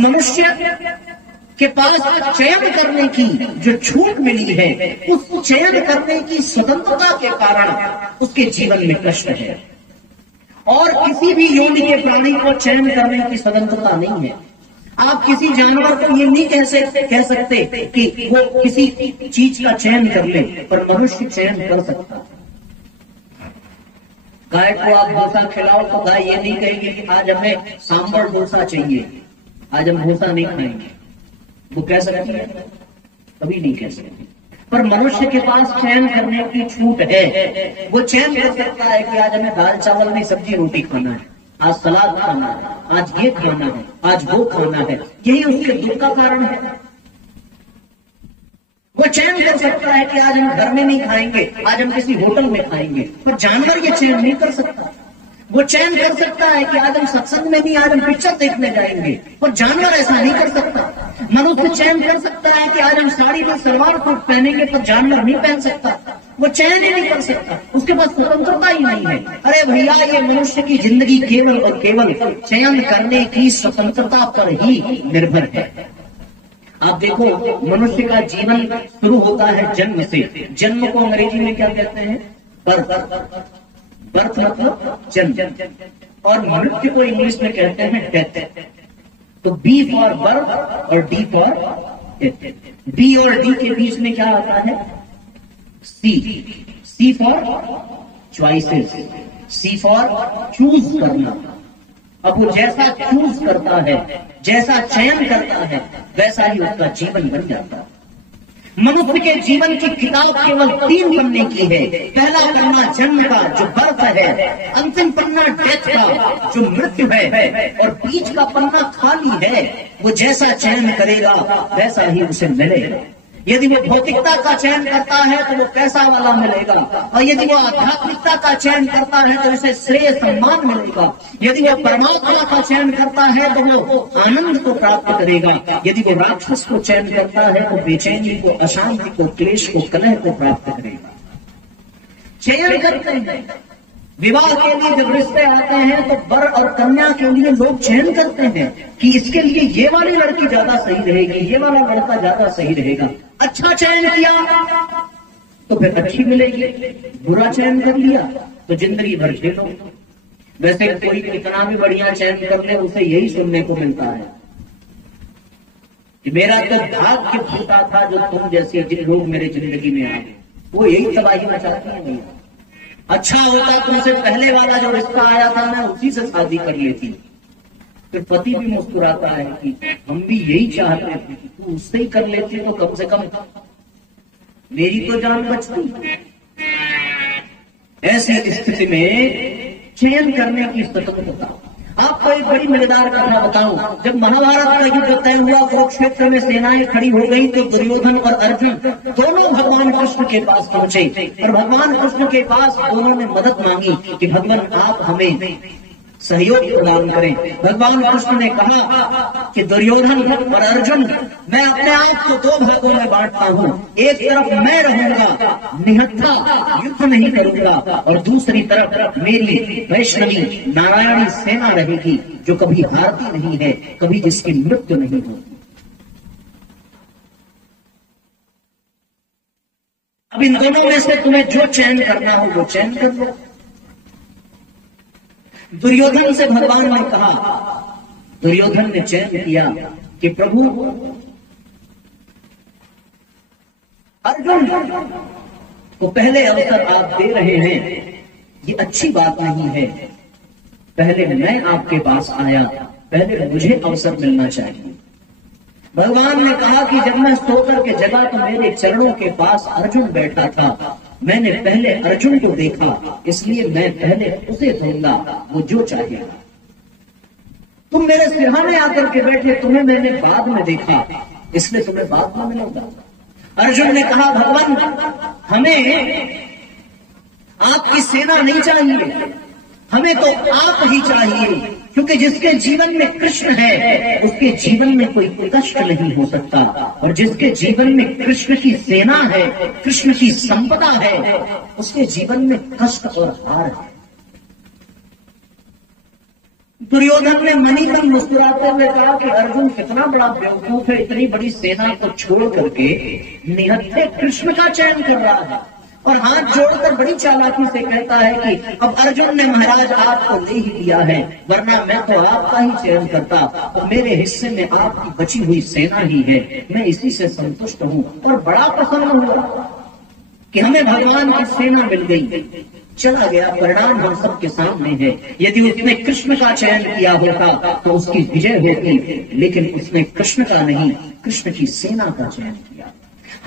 मनुष्य के पास चयन करने की जो छूट मिली है, उस चयन करने की स्वतंत्रता के कारण उसके जीवन में कष्ट है। और किसी भी योनि के प्राणी को चयन करने की स्वतंत्रता नहीं है। आप किसी जानवर को ये नहीं कह सकते कि वो किसी चीज का चयन कर ले, पर मनुष्य चयन कर सकता है। गाय को आप भूसा खिलाओ तो गाय ये नहीं कहेगी कि आज हमें सांभर डोसा चाहिए, आज हम भूसा नहीं खाएंगे। वो कह सकती है? कभी नहीं कह सकती। पर मनुष्य के पास चयन करने की छूट है। वो चयन कर सकता है कि आज हमें दाल चावल नहीं सब्जी रोटी खाना है, आज सलाद खाना है, आज ये खाना है, आज वो खाना है। यही उसके दुख का कारण है। वो चयन कर सकता है कि आज हम घर में नहीं खाएंगे, आज हम किसी होटल में खाएंगे। पर जानवर ये चयन नहीं कर सकता। वो चयन कर सकता है कि आज हम सत्संग में नहीं, आज हम पिक्चर देखने जाएंगे, पर जानवर ऐसा नहीं कर सकता। मनुष्य चयन कर सकता है कि आज हम साड़ी में सलवार सूट पहनेंगे, पर जानवर नहीं पहन सकता। वो चयन ही नहीं कर सकता, उसके पास स्वतंत्रता ही नहीं है। अरे भैया, ये मनुष्य की जिंदगी केवल और केवल चयन करने की स्वतंत्रता पर ही निर्भर है। आप देखो, मनुष्य का जीवन शुरू होता है जन्म से। जन्म को अंग्रेजी में क्या कहते हैं? बर्थ। बर्थ मतलब जन्म, और मृत्यु को इंग्लिश में कहते हैं डेथ। तो बी फॉर बर्थ और डी फॉर डेथ। बी और डी के बीच में क्या आता है? C. C for choices, C for choose करना। अब वो जैसा चूज करता है, जैसा चयन करता है, वैसा ही उसका जीवन बन जाता है। मनुष्य के जीवन की किताब केवल 3 पन्ने की है। पहला पन्ना जन्म का, जो बर्थ है। अंतिम पन्ना डेथ का, जो मृत्यु है। और बीच का पन्ना खाली है। वो जैसा चयन करेगा वैसा ही उसे मिलेगा। यदि वो भौतिकता का चयन करता है तो वो पैसा वाला मिलेगा, और यदि वो आध्यात्मिकता का चयन करता है तो उसे श्रेय सम्मान मिलेगा। यदि वो परमात्मा का चयन करता है तो वो आनंद को प्राप्त करेगा। यदि वो राक्षस को चयन करता है तो बेचैनी को, अशांति को, क्लेश को, कलह को प्राप्त करेगा। चयन करते हैं। विवाह के लिए जब रिश्ते आते हैं तो वर और कन्या के लिए लोग चयन करते हैं कि इसके लिए ये वाली लड़की ज्यादा सही रहेगी, ये वाला लड़का ज्यादा सही रहेगा। अच्छा चयन किया तो फिर अच्छी मिलेगी, बुरा चयन कर लिया तो जिंदगी भर झेलो। वैसे कोई कितना भी बढ़िया चयन कर ले, उसे यही सुनने को मिलता है कि मेरा तो भाग्य फूटा था जो तुम जैसे जिन लोग मेरे जिंदगी में आए। वो यही तबाही मचाती है भैया। अच्छा होता तुमसे पहले वाला जो रिश्ता आया था, मैं उसी से शादी कर लेती। फिर पति भी मुस्कुराता है कि हम भी यही चाहते थे कि तू उससे ही कर लेती तो कम से कम मेरी तो जान बचती। ऐसी स्थिति में चयन करने की स्वतंत्रता। आपको एक बड़ी मजेदार कथा बताऊं। जब महाभारत का युद्ध तय हुआ, कुरुक्षेत्र में सेनाएं खड़ी हो गई, तो दुर्योधन और अर्जुन दोनों भगवान कृष्ण के पास पहुंचे। और भगवान कृष्ण के पास दोनों ने मदद मांगी कि भगवान आप हमें सहयोग प्रदान करें। भगवान कृष्ण ने कहा कि दुर्योधन और अर्जुन, मैं अपने आप को 2 भागों में बांटता हूँ। एक तरफ मैं रहूंगा, निहत्था युद्ध नहीं करूंगा, और दूसरी तरफ मेरी वैष्णवी नारायणी सेना रहेगी, जो कभी हारती नहीं है, कभी जिसकी मृत्यु नहीं होती। अब इन दोनों में से तुम्हें जो चयन करना हो वो चयन कर लो। दुर्योधन से भगवान ने कहा, दुर्योधन ने चयन किया कि प्रभु अर्जुन को पहले अवसर आप दे रहे हैं, ये अच्छी बात नहीं है। पहले मैं आपके पास आया, पहले मुझे अवसर मिलना चाहिए। भगवान ने कहा कि जब मैं सोकर के जगा तो मेरे चरणों के पास अर्जुन बैठा था। मैंने पहले अर्जुन को देखा, इसलिए मैं पहले उसे दूंगा, वो जो चाहेगा। तुम मेरे सिरहाने आकर के बैठे, तुम्हें मैंने बाद में देखा, इसलिए तुम्हें बाद में मिलूंगा। अर्जुन ने कहा, भगवान हमें आपकी सेना नहीं चाहिए, हमें तो आप ही चाहिए, क्योंकि जिसके जीवन में कृष्ण है उसके जीवन में कोई कष्ट नहीं हो सकता, और जिसके जीवन में कृष्ण की सेना है, कृष्ण की संपदा है, उसके जीवन में कष्ट और हार है। दुर्योधन ने मणि पर मुस्कुराते हुए कहा कि अर्जुन कितना बड़ा बेवकूफ है, इतनी बड़ी सेना को छोड़ करके निहत्थे कृष्ण का चयन कर रहा है, और हाथ जोड़कर बड़ी चालाकी से कहता है कि अब अर्जुन ने महाराज आपको ले ही लिया है, वरना मैं तो आपका ही चयन करता, और मेरे हिस्से में आपकी बची हुई सेना ही है, मैं इसी से संतुष्ट हूं। और बड़ा प्रसन्न हुआ कि हमें भगवान की सेना मिल गई। चला गया, परिणाम हम सबके सामने है। यदि उसने कृष्ण का चयन किया होता तो उसकी विजय होती, लेकिन उसने कृष्ण का नहीं, कृष्ण की सेना का चयन किया।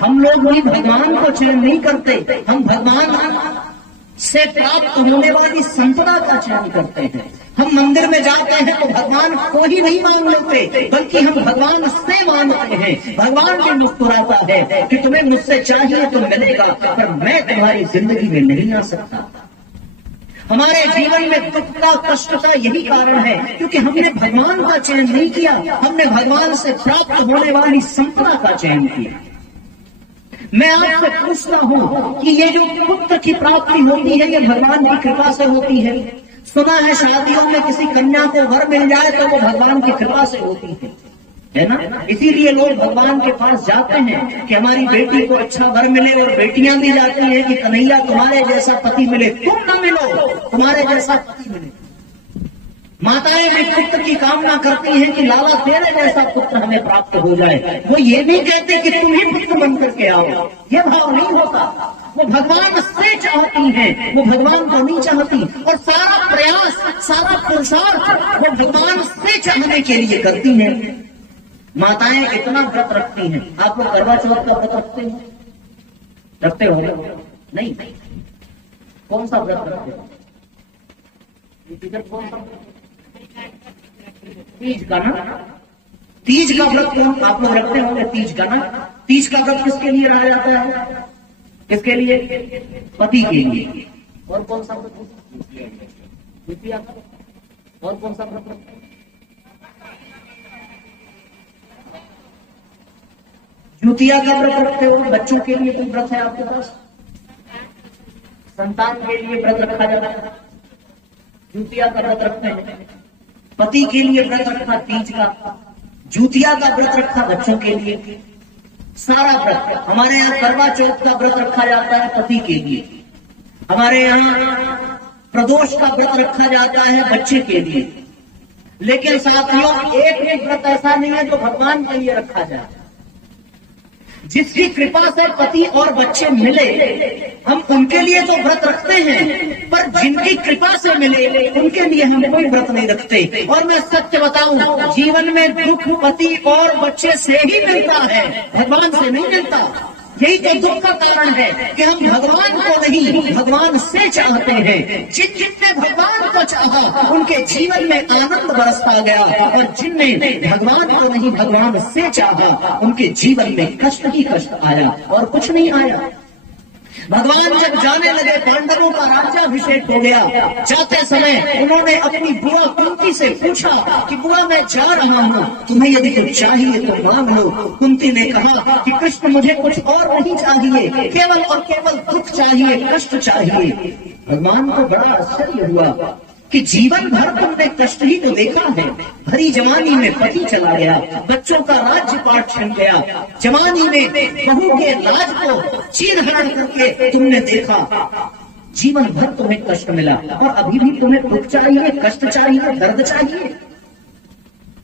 हम लोग भी भगवान को चयन नहीं करते, हम भगवान से प्राप्त होने वाली संपदा का चयन करते हैं। हम मंदिर में जाते हैं तो भगवान को ही नहीं मांग लेते, बल्कि हम भगवान से मांगते हैं। भगवान भी मुस्कुराता है कि तुम्हें मुझसे चाहिए तो मिलेगा, पर मैं तुम्हारी जिंदगी में नहीं आ सकता। हमारे जीवन में दुख का, कष्ट का यही कारण है, क्योंकि हमने भगवान का चयन नहीं किया, हमने भगवान से प्राप्त होने वाली संपदा का चयन किया। मैं आपसे पूछता हूं कि ये जो पुत्र की प्राप्ति होती है, ये भगवान की कृपा से होती है। सुना है शादियों में किसी कन्या को वर मिल जाए तो वो भगवान की कृपा से होती है ना। इसीलिए लोग भगवान के पास जाते हैं कि हमारी बेटी को अच्छा वर मिले, और बेटियां भी जाती हैं कि कन्हैया तुम्हारे जैसा पति मिले, तुम न मिलो, तुम्हारे जैसा पति मिले। माताएं भी पुत्र की कामना करती हैं कि लाला तेरे जैसा पुत्र हमें प्राप्त हो जाए। वो ये नहीं कहते कि तुम ही पुत्र बन करके आओ, ये भाव नहीं होता। वो भगवान से चाहती हैं, वो भगवान को नहीं चाहती, और सारा प्रयास, सारा पुरुषार्थ वो भगवान से चाहने के लिए करती हैं। माताएं इतना व्रत रखती हैं। आप लोग करवा चौथ का व्रत रखते हो नहीं? कौन सा व्रत रखते हो? कौन सा? तीज का ना? तीज का व्रत आप लोग रखते होंगे, तीज का ना? तीज का व्रत किसके लिए रहा जाता है? किसके लिए? पति के लिए। और कौन सा व्रत? और कौन सा व्रत? जुतिया का व्रत रखते हो? बच्चों के लिए कोई व्रत है आपके पास? संतान के लिए व्रत रखा जाता है, जुतिया का व्रत रखते हैं। पति के लिए व्रत रखा तीज का, जुतिया का व्रत रखा बच्चों के लिए। सारा व्रत हमारे यहाँ करवा चौथ का व्रत रखा जाता है पति के लिए, हमारे यहाँ प्रदोष का व्रत रखा जाता है बच्चे के लिए। लेकिन साथियों, एक भी व्रत ऐसा नहीं है जो भगवान के लिए रखा जाए। जिसकी कृपा से पति और बच्चे मिले, हम उनके लिए तो व्रत रखते हैं, पर जिनकी कृपा से मिले उनके लिए हम कोई व्रत नहीं रखते। और मैं सत्य बताऊं, जीवन में दुख पति और बच्चे से ही मिलता है, भगवान से नहीं मिलता। यही तो दुख का कारण है कि हम भगवान को नहीं, भगवान से चाहते हैं। जिनने भगवान को चाहा उनके जीवन में आनंद बरसता गया, और जिनने भगवान को नहीं, भगवान से चाहा उनके जीवन में कष्ट ही कष्ट आया और कुछ नहीं आया। भगवान जब जाने लगे, पांडवों का राज्याभिषेक हो गया। जाते समय उन्होंने अपनी बुआ कुंती से पूछा कि बुआ मैं जा रहा हूँ, तुम्हें यदि कुछ चाहिए तो मांग लो। कुंती ने कहा कि कृष्ण मुझे कुछ और नहीं चाहिए, केवल और केवल दुख चाहिए, कष्ट चाहिए। भगवान को बड़ा आश्चर्य हुआ कि जीवन भर तुमने कष्ट ही तो देखा है। भरी जवानी में पति चला गया, बच्चों का राज्य पाठ छिन गया, जवानी में बहू के लाज को चीर हरण करके तुमने देखा। जीवन भर तुम्हें कष्ट मिला, और अभी भी तुम्हें दुख चाहिए, कष्ट चाहिए, दर्द चाहिए।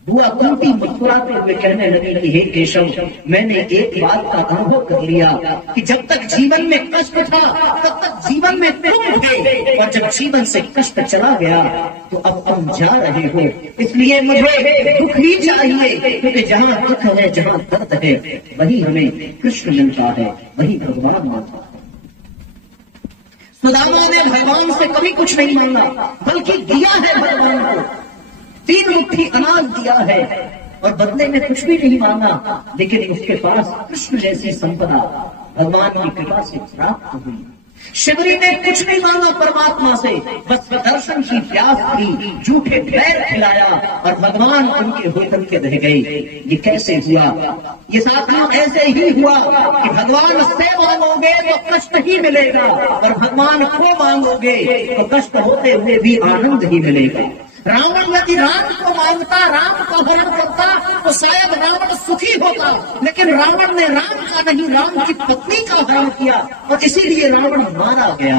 बुआ कुंती मुस्कुराते हुए कहने लगी कि हे केशव, मैंने एक बात का अनुभव कर लिया कि जब तक जीवन में कष्ट था तब तक जीवन में तुम थे, और जब जीवन से कष्ट चला गया तो अब तुम जा रहे हो। इसलिए मुझे दुख ही चाहिए, क्योंकि जहाँ दुख है, जहाँ दर्द है, वही हमें कृष्ण मिलता है, वही भगवान मिलता है। सुदामा ने भगवान से कभी कुछ नहीं मांगा, बल्कि दिया है भगवान को। 3 मुट्ठी अनाज दिया है और बदले में कुछ भी नहीं मांगा, लेकिन उसके पास कृष्ण जैसी संपदा भगवान की कृपा से प्राप्त हुई। शिवरी ने कुछ नहीं मांगा परमात्मा से, बस दर्शन की प्यास थी, झूठे पैर खिलाया और भगवान उनके होकर के रह गए। ये कैसे हुआ? ये साथियों ऐसे ही हुआ कि भगवान से मांगोगे तो कष्ट ही मिलेगा, और भगवान को मांगोगे तो कष्ट होते हुए भी आनंद ही मिलेगा। रावण यदि राम को मांगता, राम का हरण करता तो शायद रावण सुखी होता, लेकिन रावण ने राम का नहीं, राम की पत्नी का हरण किया और इसीलिए रावण मारा गया।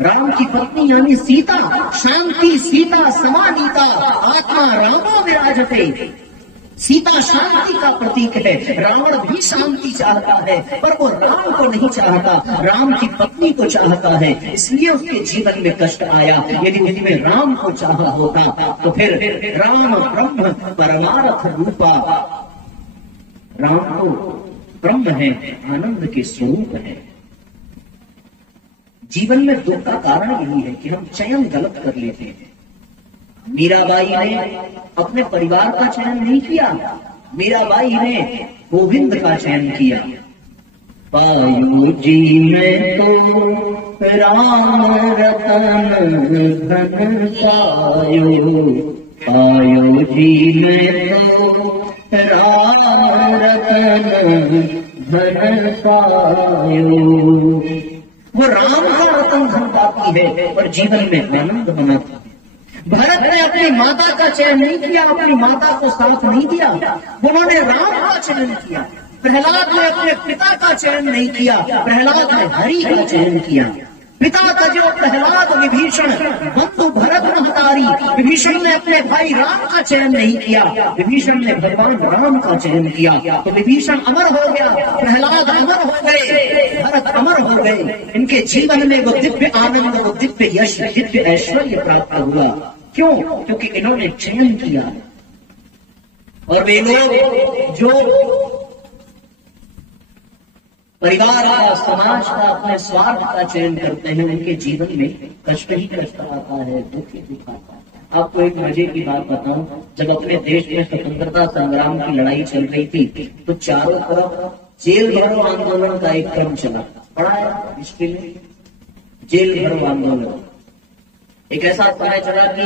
राम की पत्नी यानी सीता, शांति सीता समानीता आत्मा रामो विराजते। सीता शांति का प्रतीक है। रावण भी शांति चाहता है, पर वो राम को नहीं चाहता, राम की पत्नी को चाहता है, इसलिए उसके जीवन में कष्ट आया। यदि उसमें राम को चाहा होता तो फिर राम ब्रह्म परमार्थ रूपा, राम को ब्रह्म है, आनंद के स्वरूप है। जीवन में दुख का कारण यही है कि हम चयन गलत कर लेते हैं। मीराबाई ने अपने परिवार का चयन नहीं किया, मीराबाई ने गोविंद का चयन किया। पायो जी में तो राम रतन धन पायो, पायो जी में तो राम रतन धन पायो। वो राम का रतन धन पाती है और जीवन में आनंद बनाती है। भरत ने अपनी माता का चयन नहीं किया, अपनी माता को साथ नहीं दिया, उन्होंने राम का चयन किया। प्रहलाद ने अपने पिता का चयन नहीं किया, प्रहलाद ने हरि का चयन किया। पिता का जो प्रहलाद विभीषण बंधु भरत महतारी, विभीषण ने अपने भाई राम का चयन नहीं किया, विभीषण ने भगवान राम का चयन किया, तो विभीषण अमर हो गया, प्रहलाद अमर हो गए, भरत अमर हो गए। इनके जीवन में वो दिव्य आनंद, वो दिव्य यश, दिव्य ऐश्वर्य प्राप्त हुआ। क्यों? क्योंकि इन्होंने चयन किया। और वे लोग जो परिवार का, समाज का, अपने स्वार्थ का चयन करते हैं, उनके जीवन में कष्ट ही कष्ट आता है, दुख ही दुख आता है। आपको एक मजे की बात बताऊं, जब अपने देश में स्वतंत्रता संग्राम की लड़ाई चल रही थी तो चारों तरफ जेल भरो आंदोलन का एक क्रम चला। पढ़ा है हिस्ट्री में, जेल भरो आंदोलन। एक ऐसा समय चला कि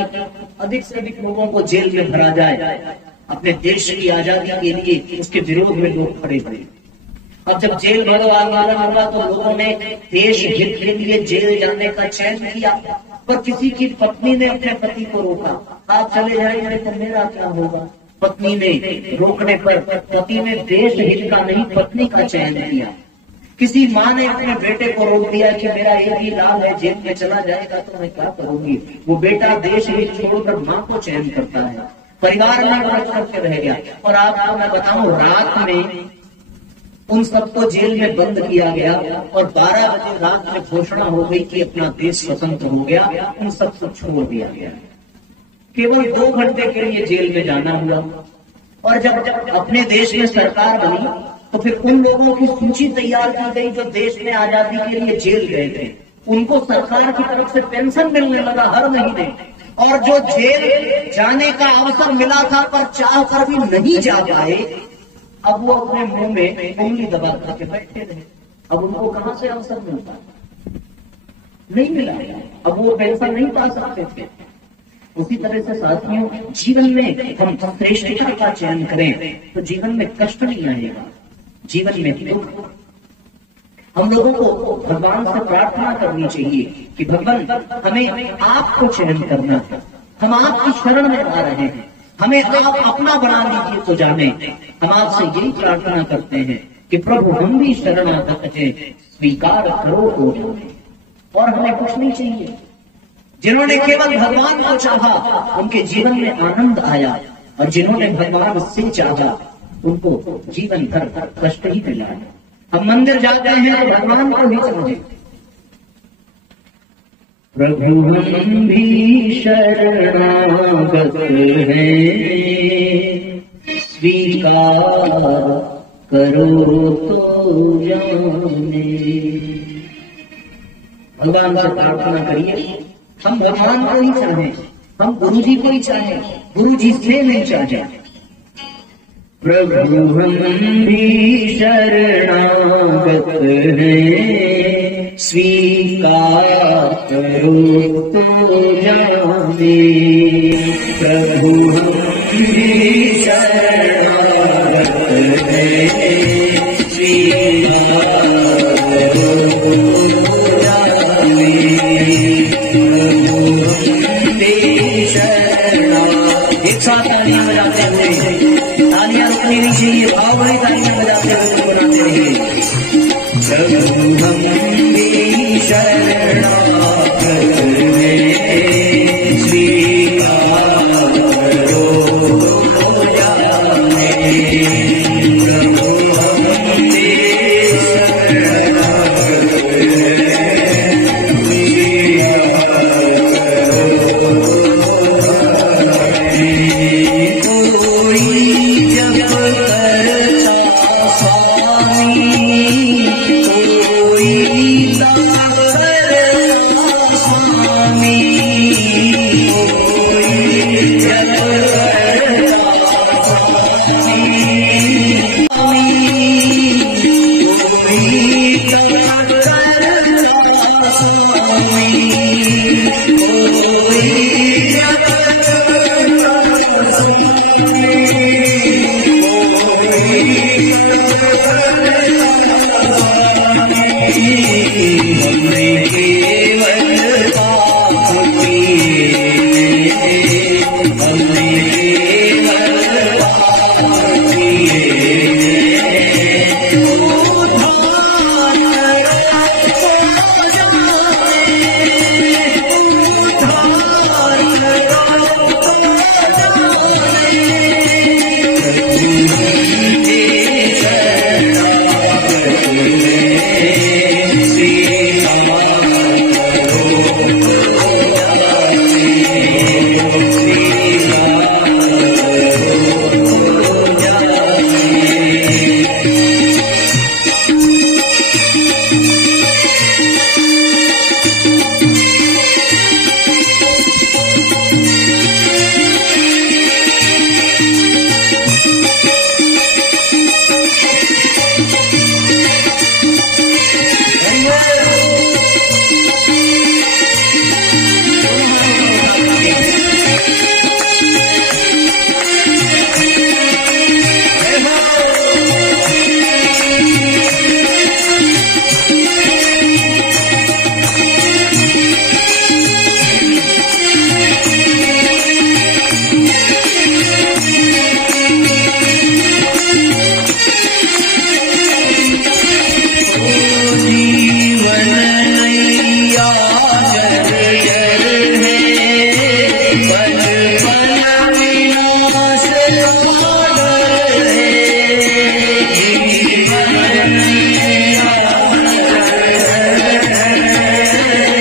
अधिक से अधिक लोगों को जेल में भरा जाए, अपने देश की आजादी के लिए उसके विरोध में लोग खड़े हुए। अब जब जेल भरो आंदोलन हुआ तो लोगों ने देश हित के लिए जेल जाने का चयन किया, पर किसी की पत्नी ने अपने पति को रोका, आप चले जाएंगे तो मेरा क्या होगा। पत्नी ने रोकने पर पति ने देश हित का नहीं, पत्नी का चयन किया। किसी माँ ने अपने बेटे को रोक दिया कि मेरा एक ही लाल है, जेल में चला जाएगा तो मैं क्या करूंगी। वो बेटा देश हित छोड़कर माँ को चयन करता है, परिवार में रख करके रह गया। और आपको मैं बताऊं, रात में उन सबको जेल में बंद किया गया और 12 बजे रात में घोषणा हो गई कि अपना देश स्वतंत्र हो गया, उन सबको छोड़ दिया गया। केवल 2 घंटे के लिए जेल में जाना हुआ। और जब अपने देश में सरकार बनी तो फिर उन लोगों की सूची तैयार की गई जो देश में आजादी के लिए जेल गए थे। उनको सरकार की तरफ से पेंशन मिलने लगा हर महीने। और जो जेल जाने का अवसर मिला था पर चाह कर भी नहीं जा पाए, अब वो अपने मुंह में उंगली दबा करके बैठे रहे। अब उनको कहां से अवसर मिलता? नहीं मिला। अब वो पेंशन नहीं पा सकते थे। उसी तरह से साथियों, जीवन में हम श्रेष्ठता का चयन करें तो जीवन में कष्ट नहीं आएगा, जीवन में दुख। हम लोगों को भगवान से प्रार्थना करनी चाहिए कि भगवान हमें आपको चयन करना है, हम आपकी शरण में आ रहे हैं, हमें आप अपना बना लीजिए तो जाने। हम आपसे यही प्रार्थना करते हैं कि प्रभु हम भी शरणागत हैं, स्वीकार करो तो जाने। और हमें कुछ नहीं चाहिए। जिन्होंने केवल भगवान को चाहा उनके जीवन में आनंद आया, और जिन्होंने भगवान से चाहा उनको जीवन भर कष्ट ही मिला है। हम मंदिर जाते हैं तो भगवान को ही चाहे। प्रभु हम भी शरणागत हैं, स्वीकार करो तो जाने। भगवान से प्रार्थना करिए, हम भगवान को ही चाहें, हम गुरु जी को ही चाहें, गुरु जी से नहीं चाहें। प्रभु हम भी शरणागत हैं, स्वीकार करो तो जाने। प्रभु हम भी शरणागत हैं, स्वीकार करो तो जाने। प्रभु हम भी शरणागत लीजिए ये भाव वाली तालियां बजाते हुए गुनगुनाते रहिए। प्रभु हम शरणागत हैं, स्वीकार करो तो जाने। प्रभु हम शरणागत हैं, स्वीकार करो कोई जब करता स्वामी, कोई तब करता स्वामी, कोई जब करता स्वामी, कोई तब करता स्वामी, कोई जब हमने केवल पाप किए, हमने केवल पाप किए, उद्धार करो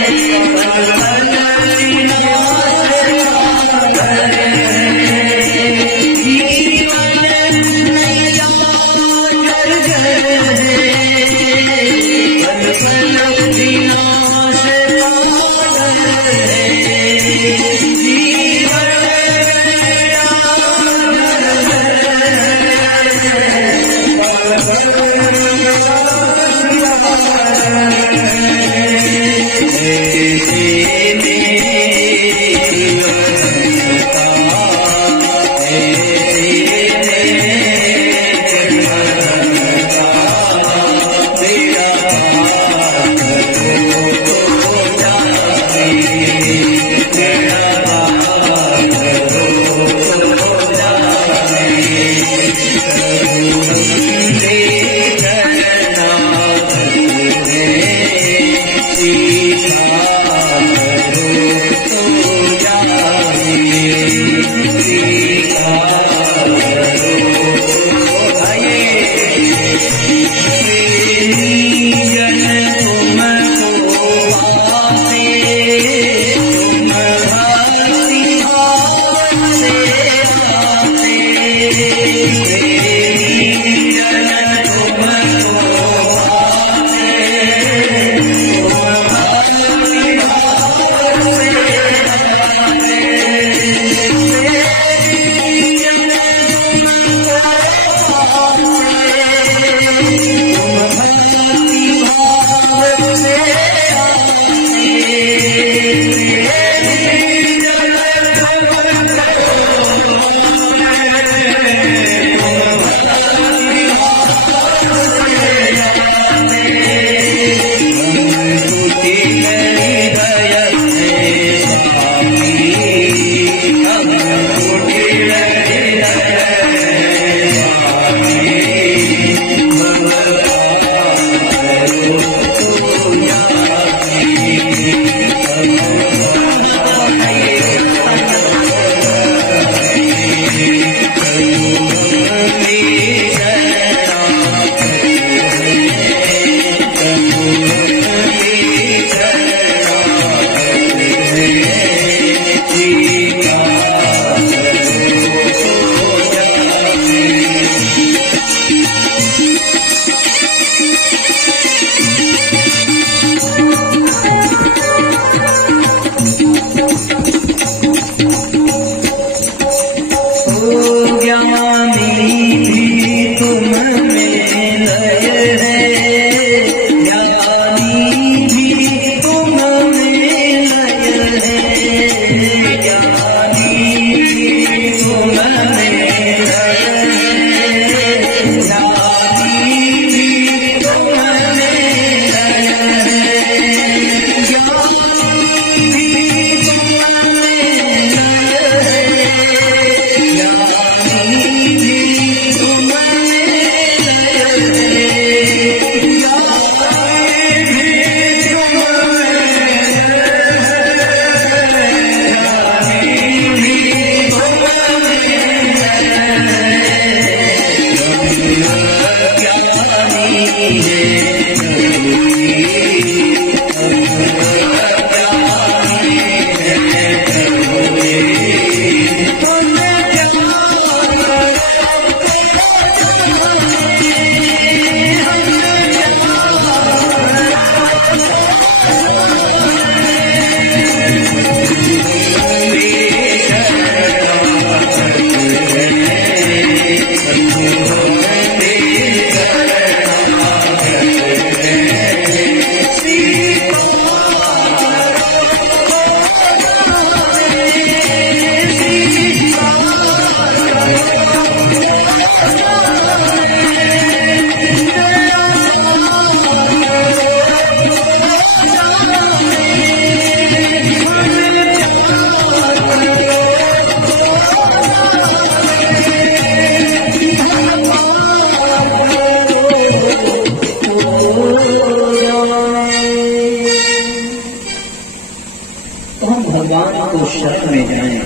शरण में जाएं,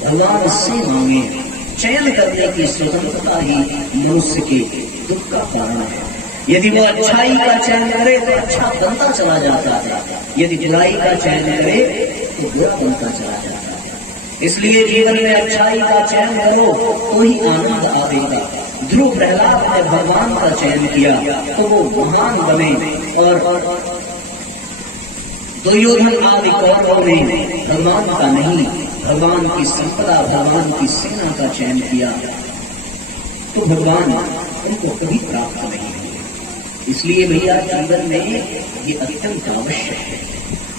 भगवान से मांगे। चयन करने की स्वतंत्रता ही मनुष्य के दुख का कारण है। यदि वो अच्छाई का चयन करे तो अच्छा बनता चला जाता है, यदि बुराई का चयन करे तो बुरा बनता चला जाता है। इसलिए जीवन में अच्छाई का चयन करो तो ही आनंद आवेगा। ध्रुव प्रहलाद ने भगवान का चयन किया तो वो महान बने, और दुर्योधन आदि कौरवों ने भगवान का नहीं, भगवान की संपदा, भगवान की सेना का चयन किया तो भगवान उनको कभी प्राप्त नहीं हुए। इसलिए भैया जीवन में ये अत्यंत आवश्यक है।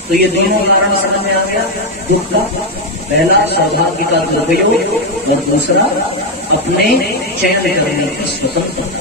तो ये दोनों कारण समझ में आ गया दुख का। पहला सौभाग्य का दुरुपयोग और दूसरा अपने चयन करने की स्वतंत्रता।